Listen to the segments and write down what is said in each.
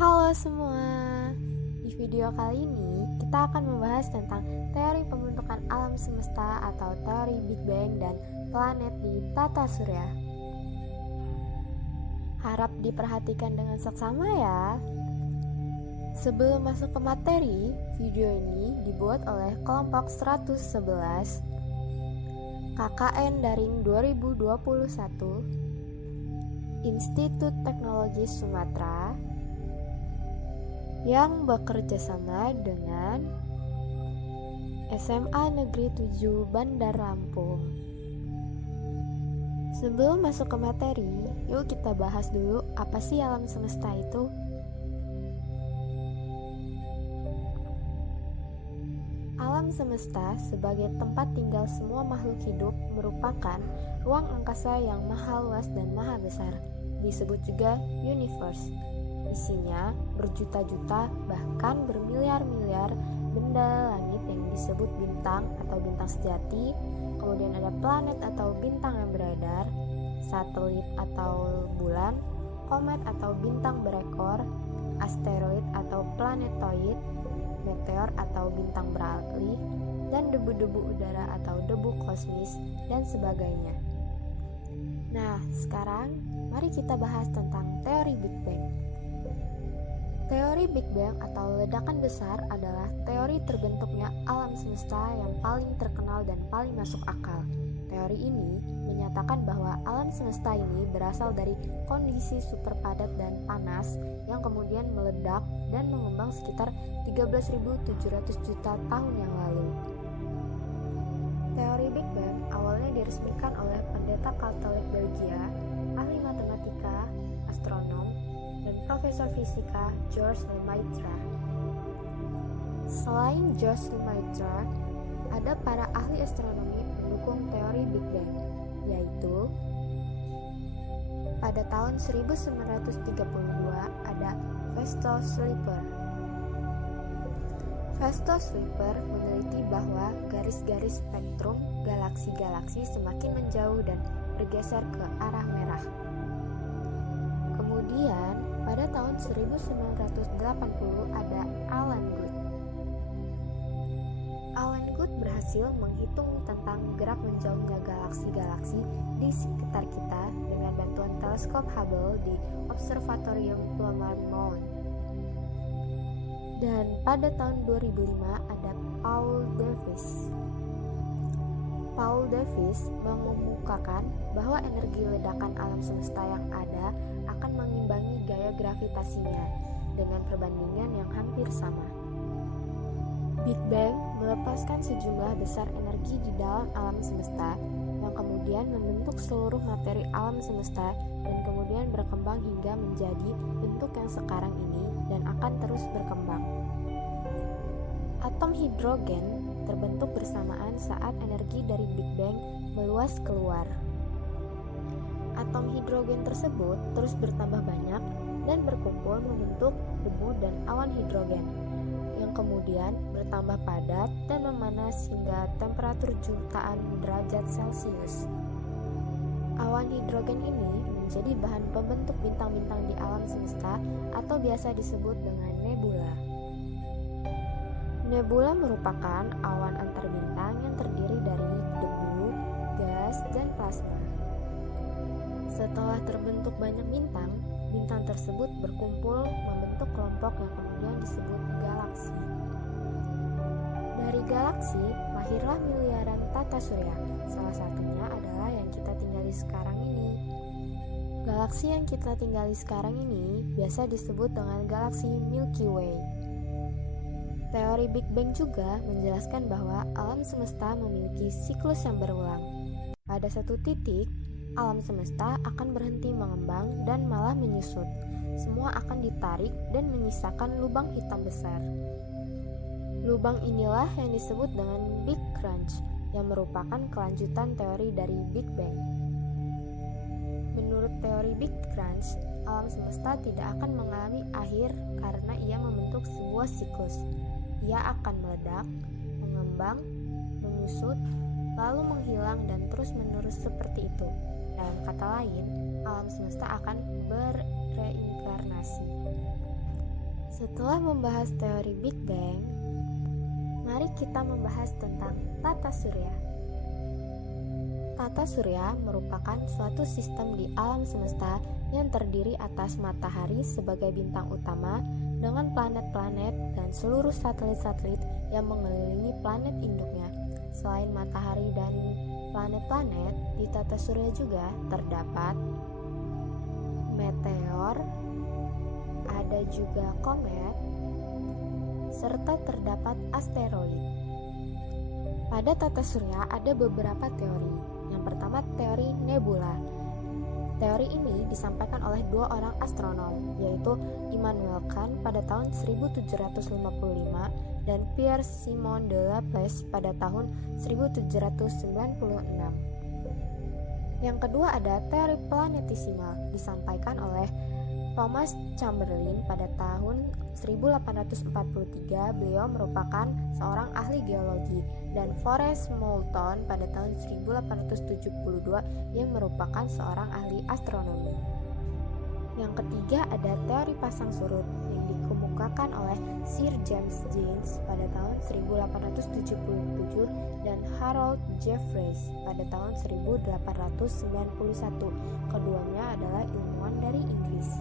Halo semua, di video kali ini kita akan membahas tentang teori pembentukan alam semesta atau teori Big Bang dan planet di tata surya. Harap diperhatikan dengan seksama ya. Sebelum masuk ke materi, video ini dibuat oleh kelompok 111 KKN Daring 2021 Institut Teknologi Sumatera yang bekerja sama dengan SMA Negeri 7 Bandar Lampung. Sebelum masuk ke materi, yuk kita bahas dulu apa sih alam semesta itu. Alam semesta sebagai tempat tinggal semua makhluk hidup merupakan ruang angkasa yang maha luas dan maha besar, disebut juga universe. Isinya berjuta-juta bahkan bermiliar-miliar benda langit yang disebut bintang atau bintang sejati. Kemudian ada planet atau bintang yang beredar, satelit atau bulan, komet atau bintang berekor, asteroid atau planetoid, meteor atau bintang beralih, dan debu-debu udara atau debu kosmis dan sebagainya. Nah, sekarang mari kita bahas tentang teori Big Bang. Teori Big Bang atau ledakan besar adalah teori terbentuknya alam semesta yang paling terkenal dan paling masuk akal. Teori ini menyatakan bahwa alam semesta ini berasal dari kondisi super padat dan panas yang kemudian meledak dan mengembang sekitar 13.700 juta tahun yang lalu. Teori Big Bang awalnya diresmikan oleh pendeta Katolik Belgia, ahli matematika, astronom, dan profesor fisika Georges Lemaitre. Selain Georges Lemaitre, ada para ahli astronomi pendukung teori Big Bang, yaitu pada tahun 1932 ada Festo Slipper. Festo Slipper meneliti bahwa garis-garis spektrum galaksi-galaksi semakin menjauh dan bergeser ke arah merah. Kemudian, pada tahun 1980 ada Alan Guth. Alan Guth berhasil menghitung tentang gerak menjauhnya galaksi-galaksi di sekitar kita dengan bantuan teleskop Hubble di Observatorium Plumard Mount. Dan pada tahun 2005 ada Paul Davies. Paul Davies mengemukakan bahwa energi ledakan alam semesta yang ada akan mengimbangi gaya gravitasinya dengan perbandingan yang hampir sama. Big Bang melepaskan sejumlah besar energi di dalam alam semesta yang kemudian membentuk seluruh materi alam semesta dan kemudian berkembang hingga menjadi bentuk yang sekarang ini dan akan terus berkembang. Atom hidrogen terbentuk bersamaan saat energi dari Big Bang meluas keluar. Atom hidrogen tersebut terus bertambah banyak dan berkumpul membentuk debu dan awan hidrogen yang kemudian bertambah padat dan memanas hingga temperatur jutaan derajat Celcius. Awan hidrogen ini menjadi bahan pembentuk bintang-bintang di alam semesta atau biasa disebut dengan nebula. Nebula merupakan awan antar bintang yang terdiri dari debu, gas, dan plasma. Setelah terbentuk banyak bintang, bintang tersebut berkumpul membentuk kelompok yang kemudian disebut galaksi. Dari galaksi, lahirlah miliaran tata surya. Salah satunya adalah yang kita tinggali sekarang ini. Galaksi yang kita tinggali sekarang ini biasa disebut dengan galaksi Milky Way. Teori Big Bang juga menjelaskan bahwa alam semesta memiliki siklus yang berulang. Pada satu titik, alam semesta akan berhenti mengembang dan malah menyusut. Semua akan ditarik dan menyisakan lubang hitam besar. Lubang inilah yang disebut dengan Big Crunch, yang merupakan kelanjutan teori dari Big Bang. Menurut teori Big Crunch, alam semesta tidak akan mengalami akhir karena ia membentuk sebuah siklus. Ia akan meledak, mengembang, menyusut, lalu menghilang dan terus-menerus seperti itu. Dalam kata lain, alam semesta akan berreinkarnasi. Setelah membahas teori Big Bang, mari kita membahas tentang tata surya. Tata surya merupakan suatu sistem di alam semesta yang terdiri atas matahari sebagai bintang utama dengan planet-planet dan seluruh satelit-satelit yang mengelilingi planet induknya. Selain matahari dan planet-planet, di tata surya juga terdapat meteor, ada juga komet, serta terdapat asteroid. Pada tata surya ada beberapa teori. Yang pertama, teori nebula. Teori ini disampaikan oleh dua orang astronom, yaitu Immanuel Kant pada tahun 1755 dan Pierre Simon de Laplace pada tahun 1796. Yang kedua ada teori planetesimal, disampaikan oleh Thomas Chamberlain pada tahun 1843. Beliau merupakan seorang ahli geologi, dan Forrest Moulton pada tahun 1872 yang merupakan seorang ahli astronomi. Yang ketiga ada teori pasang surut yang dikemukakan oleh Sir James Jeans pada tahun 1877 dan Harold Jeffreys pada tahun 1891. Keduanya adalah ilmuwan dari Inggris.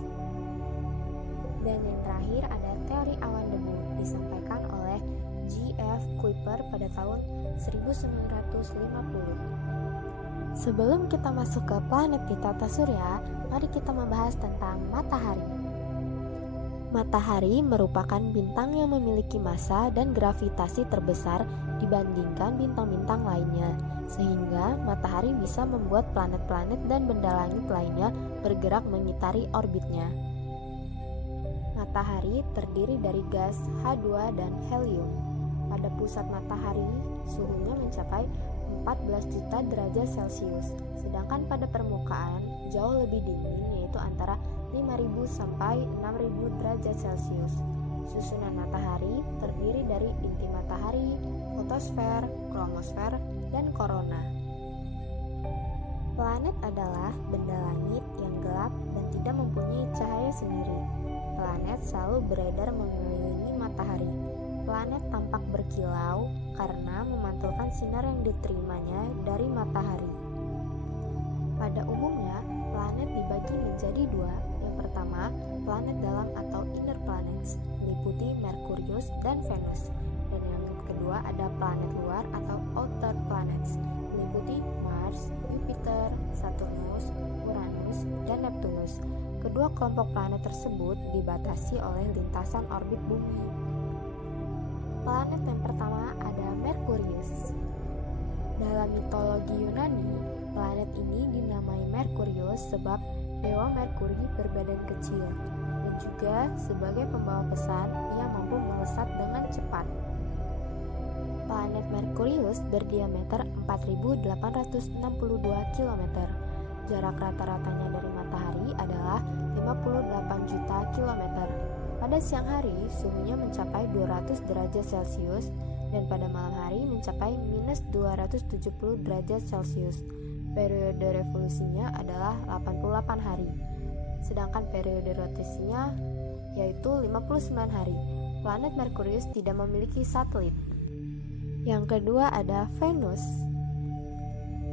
Dan yang terakhir ada teori awan debu, disampaikan oleh G.F. Kuiper pada tahun 1950. Sebelum kita masuk ke planet di tata surya, mari kita membahas tentang matahari. Matahari merupakan bintang yang memiliki massa dan gravitasi terbesar dibandingkan bintang-bintang lainnya, sehingga matahari bisa membuat planet-planet dan benda langit lainnya bergerak mengitari orbitnya. Matahari terdiri dari gas H2 dan helium. Pada pusat matahari, suhunya mencapai 14 juta derajat Celcius, sedangkan pada permukaan jauh lebih dingin, yaitu antara 5.000 sampai 6.000 derajat Celcius. Susunan matahari terdiri dari inti matahari, fotosfer, kromosfer, dan korona. Planet adalah benda langit yang gelap dan tidak mempunyai cahaya sendiri. Planet selalu beredar mengelilingi matahari. Planet tampak berkilau karena memantulkan sinar yang diterimanya dari matahari. Pada umumnya, planet dibagi menjadi dua. Yang pertama, planet dalam atau inner planets, meliputi Merkurius dan Venus. Dan yang kedua ada planet luar atau outer planets, meliputi Mars, Jupiter, Saturnus, Uranus, dan Neptunus. Kedua kelompok planet tersebut dibatasi oleh lintasan orbit bumi. Planet yang pertama ada Merkurius. Dalam mitologi Yunani, planet ini dinamai Merkurius sebab dewa Merkuri berbadan kecil dan juga sebagai pembawa pesan ia mampu melesat dengan cepat. Planet Merkurius berdiameter 4.862 km. Jarak rata-ratanya dari matahari adalah 58 juta kilometer. Pada siang hari, suhunya mencapai 200 derajat Celcius dan pada malam hari mencapai minus 270 derajat Celcius. Periode revolusinya adalah 88 hari, sedangkan periode rotasinya yaitu 59 hari. Planet Merkurius tidak memiliki satelit. Yang kedua ada Venus.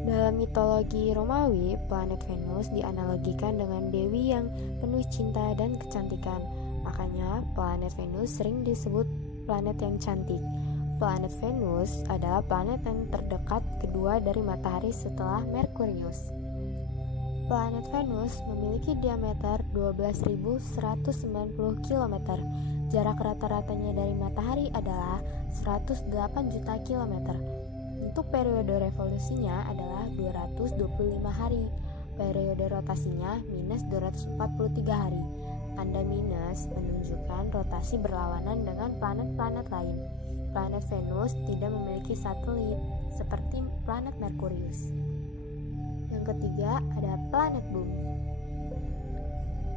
Dalam mitologi Romawi, planet Venus dianalogikan dengan dewi yang penuh cinta dan kecantikan. Makanya, planet Venus sering disebut planet yang cantik. Planet Venus adalah planet yang terdekat kedua dari matahari setelah Merkurius. Planet Venus memiliki diameter 12.190 km. Jarak rata-ratanya dari matahari adalah 108 juta kilometer. Untuk periode revolusinya adalah 225 hari. Periode rotasinya minus 243 hari. Tanda minus menunjukkan rotasi berlawanan dengan planet-planet lain. Planet Venus tidak memiliki satelit seperti planet Merkurius. Yang ketiga ada planet Bumi.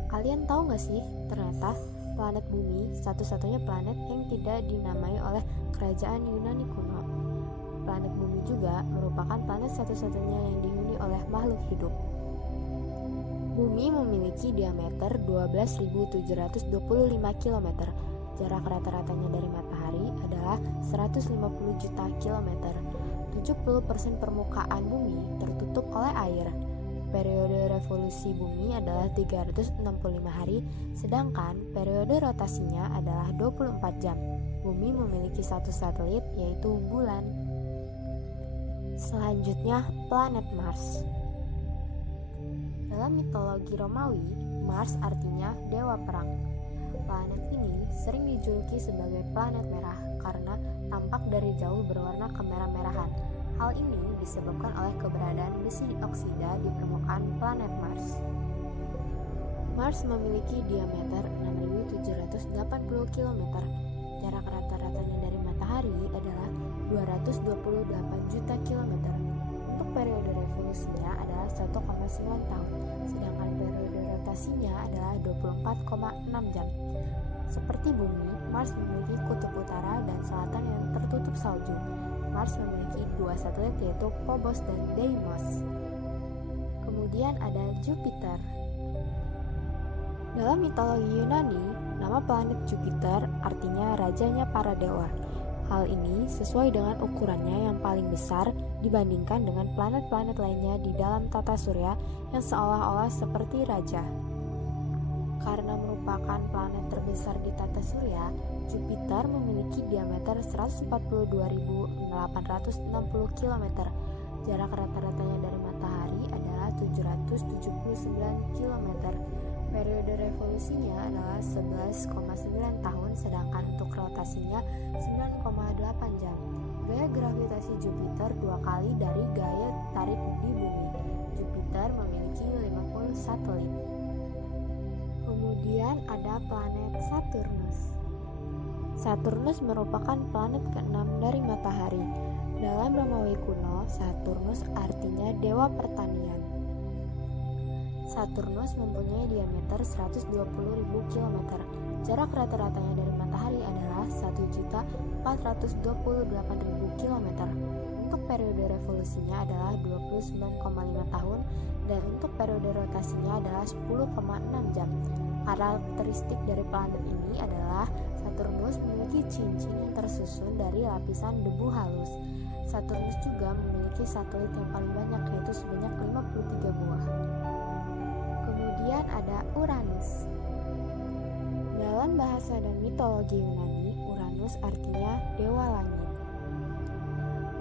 Kalian tahu gak sih, ternyata planet Bumi satu-satunya planet yang tidak dinamai oleh kerajaan Yunani kuno. Planet Bumi juga merupakan planet satu-satunya yang dihuni oleh makhluk hidup. Bumi memiliki diameter 12.725 km. Jarak rata-ratanya dari matahari adalah 150 juta kilometer. 70% permukaan bumi tertutup oleh air. Periode revolusi bumi adalah 365 hari, sedangkan periode rotasinya adalah 24 jam. Bumi memiliki satu satelit, yaitu bulan. Selanjutnya, planet Mars. Dalam mitologi Romawi, Mars artinya dewa perang. Planet ini sering dijuluki sebagai planet merah karena tampak dari jauh berwarna kemerah-merahan. Hal ini disebabkan oleh keberadaan besi oksida di permukaan planet Mars. Mars memiliki diameter 6.780 km. Jarak rata-ratanya dari matahari adalah 228 juta kilometer. Untuk periode revolusinya adalah 1,9 tahun, sedangkan periode rotasinya adalah 24,6 jam. Seperti bumi, Mars memiliki kutub utara dan selatan yang tertutup salju. Mars memiliki dua satelit, yaitu Phobos dan Deimos. Kemudian ada Jupiter. Dalam mitologi Yunani, nama planet Jupiter artinya rajanya para dewa. Hal ini sesuai dengan ukurannya yang paling besar dibandingkan dengan planet-planet lainnya di dalam tata surya yang seolah-olah seperti raja. Karena merupakan planet terbesar di tata surya, Jupiter memiliki diameter 142.860 km. Jarak rata-ratanya dari matahari adalah 779 km. Periode revolusinya adalah 11,9 tahun, sedangkan untuk rotasinya 9,8 jam. Gaya gravitasi Jupiter dua kali dari gaya tarik di bumi. Jupiter memiliki 50 satelit. Kemudian ada planet Saturnus. Saturnus merupakan planet ke-6 dari matahari. Dalam Romawi kuno, Saturnus artinya dewa pertanian. Saturnus mempunyai diameter 120.000 km. Jarak rata-ratanya dari matahari adalah 1.428.000 km. Untuk periode revolusinya adalah 29,5 tahun dan untuk periode rotasinya adalah 10,6 jam. Karakteristik dari planet ini adalah Saturnus memiliki cincin yang tersusun dari lapisan debu halus. Saturnus juga memiliki satelit yang paling banyak, yaitu sebanyak 53 buah. Kemudian ada Uranus. Dalam bahasa dan mitologi Yunani, Uranus artinya dewa langit.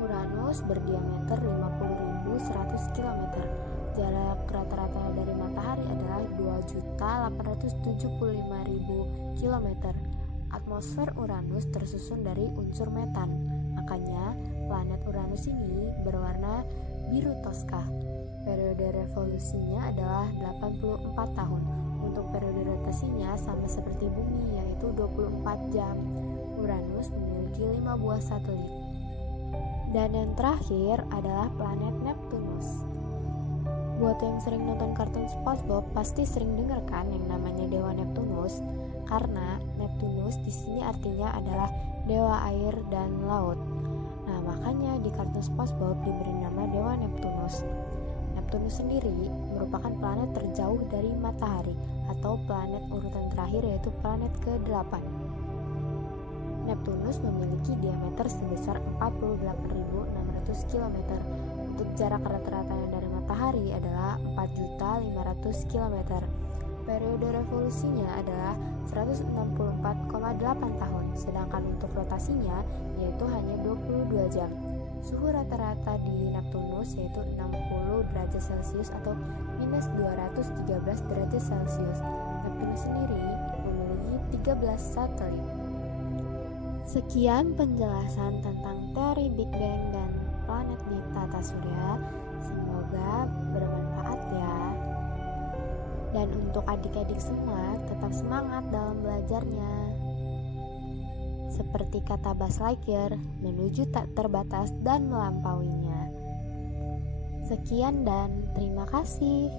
Uranus berdiameter 50.100 km. Jarak rata-ratanya dari matahari adalah 2.875.000 km. Atmosfer Uranus tersusun dari unsur metan. Makanya, planet Uranus ini berwarna biru toska. Periode revolusinya adalah 84 tahun. Untuk periode rotasinya sama seperti bumi, yaitu 24 jam. Uranus memiliki 5 buah satelit. Dan yang terakhir adalah planet Neptunus. Buat yang sering nonton kartun SpongeBob pasti sering dengar kan yang namanya Dewa Neptunus, karena Neptunus di sini artinya adalah dewa air dan laut. Nah, makanya di kartun SpongeBob diberi nama Dewa Neptunus. Neptunus sendiri merupakan planet terjauh dari matahari atau planet urutan terakhir, yaitu planet ke-8. Neptunus memiliki diameter sebesar 48.600 km. Untuk jarak rata-ratanya dari matahari adalah 4.500 km. Periode revolusinya adalah 164,8 tahun, sedangkan untuk rotasinya yaitu hanya 22 jam. Suhu rata-rata di Neptunus yaitu 60 derajat Celcius atau minus 213 derajat Celcius. Neptunus sendiri memiliki 13 satelit. Sekian penjelasan tentang teori Big Bang dan planet di tata surya. Semoga bermanfaat ya. Dan untuk adik-adik semua, tetap semangat dalam belajarnya. Seperti kata Buzz Lightyear, menuju tak terbatas dan melampauinya. Sekian dan terima kasih.